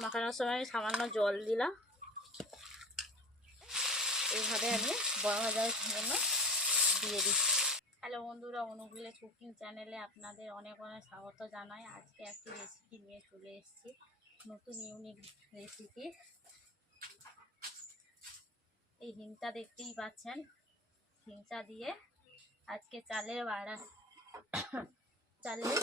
মাখানোর সময় আমি সামান্য জল দিলাম। এইভাবে আমি বড় ভাজার জন্য দিয়ে দিচ্ছি। হ্যালো বন্ধুরা, অনুগুলে কুকিং চ্যানেলে আপনাদের অনেক অনেক স্বাগত জানাই। আজকে একটি রেসিপি নিয়ে চলে এসেছি, নতুন ইউনিক রেসিপি এই হিংটা দেখতেই পাচ্ছেন। হিংচা দিয়ে আজকে চালের বাড়া, চালের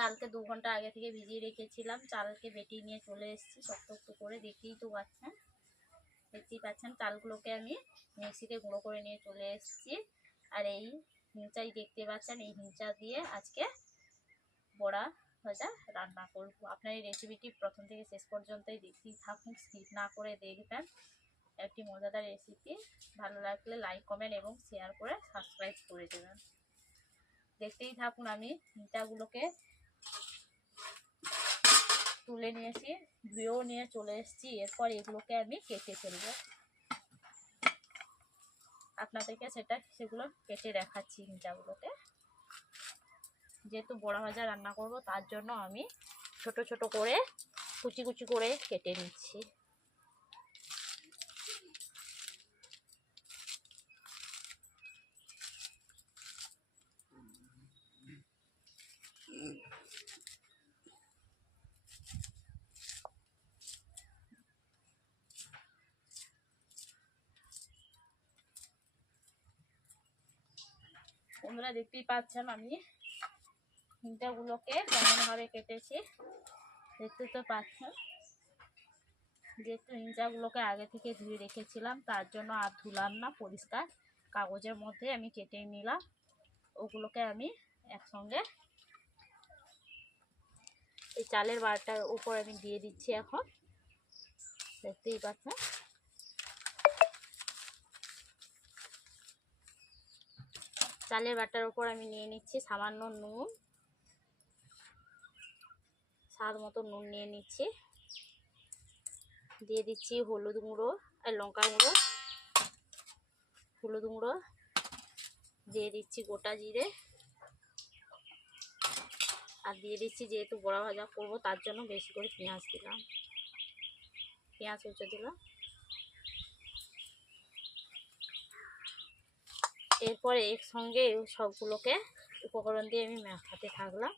চালকে দু ঘণ্টা আগে থেকে ভিজিয়ে রেখেছিলাম। চালকে বেটিয়ে নিয়ে চলে এসেছি। শক্ত শক্ত করে দেখতেই তো পাচ্ছেন। দেখতেই পাচ্ছেন চালগুলোকে আমি মিক্সিতে গুঁড়ো করে নিয়ে চলে এসেছি। আর এই হিংচাই দেখতে পাচ্ছেন, এই হিংচা দিয়ে আজকে বড়া ভাজা রান্না করব। আপনার এই রেসিপিটি প্রথম থেকে শেষ পর্যন্তই দেখতেই থাকুন স্কিপ না করে দেখবেন। একটি মজাদার রেসিপি ভালো লাগলে লাইক কমেন্ট এবং শেয়ার করে সাবস্ক্রাইব করে দেবেন। দেখতেই থাকুন আমি হিংচাগুলোকে তুলে নিয়েছি, ধুয়েও নিয়ে চলে এসেছি। এরপর এগুলোকে আমি কেটে ফেলব। আপনাদেরকে সেটা, সেগুলো কেটে দেখাচ্ছি হিংচাগুলোকে যেহেতু বড়া ভাজা রান্না করব, তার জন্য আমি ছোট ছোট করে কুচি কুচি করে কেটে নিচ্ছি। বন্ধুরা দেখতেই পাচ্ছেন আমি। হিংটাগুলোকে কেমনভাবে কেটেছি দেখতে তো পাচ্ছেন। যেহেতু হিংচাগুলোকে আগে থেকে ধুয়ে রেখেছিলাম, তার জন্য আর ধুলাম না, পরিষ্কার কাগজের মধ্যে আমি কেটে নিলাম। ওগুলোকে আমি একসঙ্গে এই চালের বারটার উপর আমি দিয়ে দিচ্ছি এখন। দেখতেই পাচ্ছেন। চালের বাটার উপর আমি নিয়ে নিচ্ছি সামান্য নুন। স্বাদ মতো নুন নিয়ে নিচ্ছি। দিয়ে দিচ্ছি হলুদ গুঁড়ো আর লঙ্কা গুঁড়ো। হলুদ গুঁড়ো। দিয়ে দিচ্ছি গোটা জিরে। আর দিয়ে দিচ্ছি যেহেতু বড়া ভাজা করব, তার জন্য বেশি করে পেঁয়াজ দিলাম। পেঁয়াজ কুচো দিলাম। এরপরে একসঙ্গে সবগুলোকে উপকরণ দিয়ে আমি মাখাতে থাকলাম।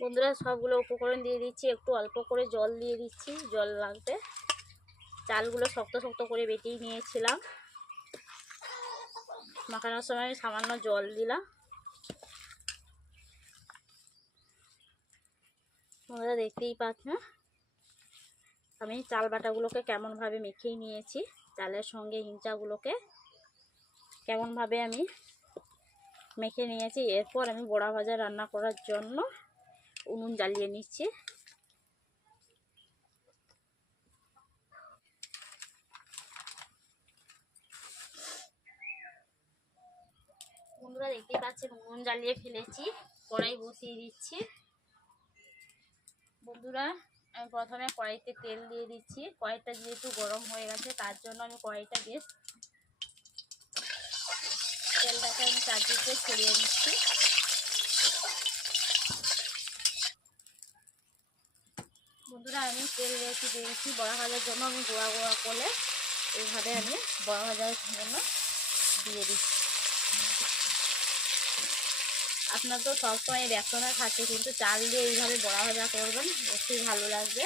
বন্ধুরা, সবগুলো উপকরণ দিয়ে দিচ্ছি। একটু অল্প করে জল দিয়ে দিচ্ছি। জল লাগবে। চালগুলো শক্ত শক্ত করে বেটেই নিয়েছিলাম। মাখানোর সময় আমি সামান্য জল দিলাম। বন্ধুরা, দেখতেই পাচ্ছেন আমি চাল বাটাগুলোকে কেমনভাবে মেখেই নিয়েছি, চালের সঙ্গে হিংচাগুলোকে কেমনভাবে আমি মেখে নিয়েছি। এরপর আমি বড়া ভাজা রান্না করার জন্য উনুন জ্বালিয়ে নিচ্ছি। বন্ধুরা দেখতেই পাচ্ছেন, উনুন জ্বালিয়ে ফেলেছি, কড়াই বসিয়ে দিচ্ছি। বন্ধুরা আমি প্রথমে কড়াইতে তেল দিয়ে দিচ্ছি। কড়াইটা যেহেতু গরম হয়ে গেছে, তার জন্য আমি কড়াইটা বেশ তেলটাকে আমি চারদিকে ছড়িয়ে দিচ্ছি। বন্ধুরা, আমি তেল রেখে দিয়েছি বড়া ভাজার জন্য। আমি গোয়া গোয়া করে এইভাবে আমি বড়া ভাজার জন্য দিয়ে দিচ্ছি। আপনার তো সবসময় বেসনের খাচ্ছে কিন্তু চাল দিয়ে এইভাবে বড়া ভাজা করবেন, অবশ্যই ভালো লাগবে।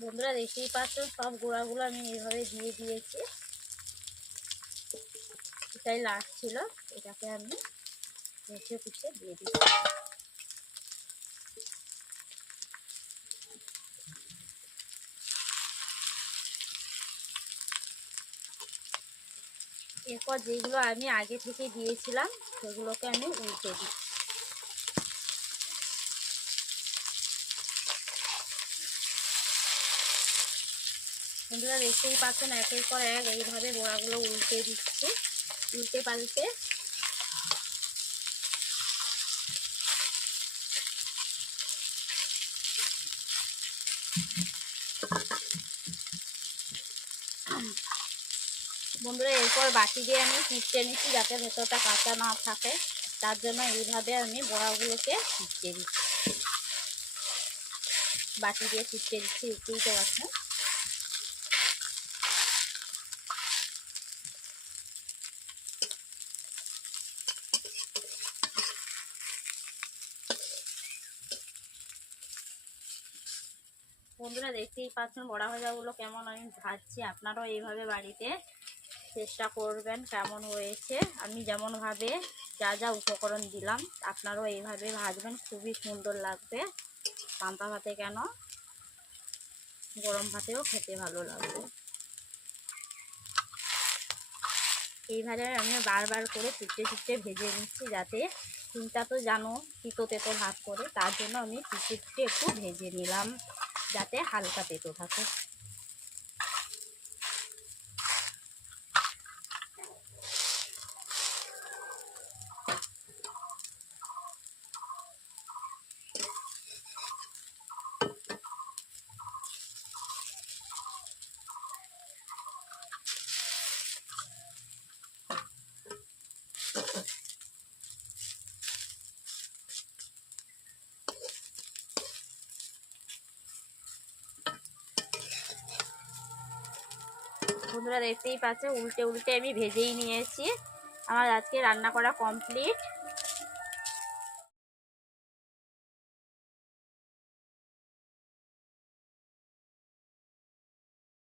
বন্ধুরা দেখতেই পাচ্ছেন, সব গোড়াগুলো আমি এইভাবে দিয়ে দিয়েছি। এটাই লাস্ট ছিল, এটাকে আমি মুছে কুচে দিয়ে দিচ্ছি। এরপর যেগুলো আমি আগে থেকে দিয়েছিলাম, সেগুলোকে আমি উল্টে দিই। বন্ধুরা, দেখতেই পাচ্ছেন, একের পর এক এইভাবে বোড়াগুলো উল্টে দিচ্ছে। উল্টে পাল্টে বন্ধুরা, এরপর বাটি দিয়ে আমি চিপটে নিচ্ছি যাতে ভেতরটা কাঁচা না থাকে। তার জন্য এইভাবে আমি বড়াগুলোকে চিপটে দিচ্ছি। বাটি দিয়ে চিপটে দিচ্ছি বুঝতে পারছেন বন্ধুরা, দেখতেই পাচ্ছেন বড়া ভাজাগুলো কেমন আমি ভাজছি। আপনারাও এইভাবে বাড়িতে চেষ্টা করবেন কেমন হয়েছে। আমি যেমনভাবে যা যা উপকরণ দিলাম, আপনারাও এইভাবে ভাজবেন, খুবই সুন্দর লাগবে। পান্তা ভাতে কেন? গরম ভাতেও খেতে ভালো লাগবে। এইভাবে আমি বারবার করে চিপটে চিপটে ভেজে নিচ্ছি যাতে চিন্তা তো জানো তিতো তেতো ভাত করে, তার জন্য আমি চিপটে একটু ভেজে নিলাম, যাতে হালকা তেতো থাকে। বন্ধুরা দেখতেই পাচ্ছে উল্টে উল্টে আমি ভেজেই নিয়েছি। আমার আজকে রান্না করা কমপ্লিট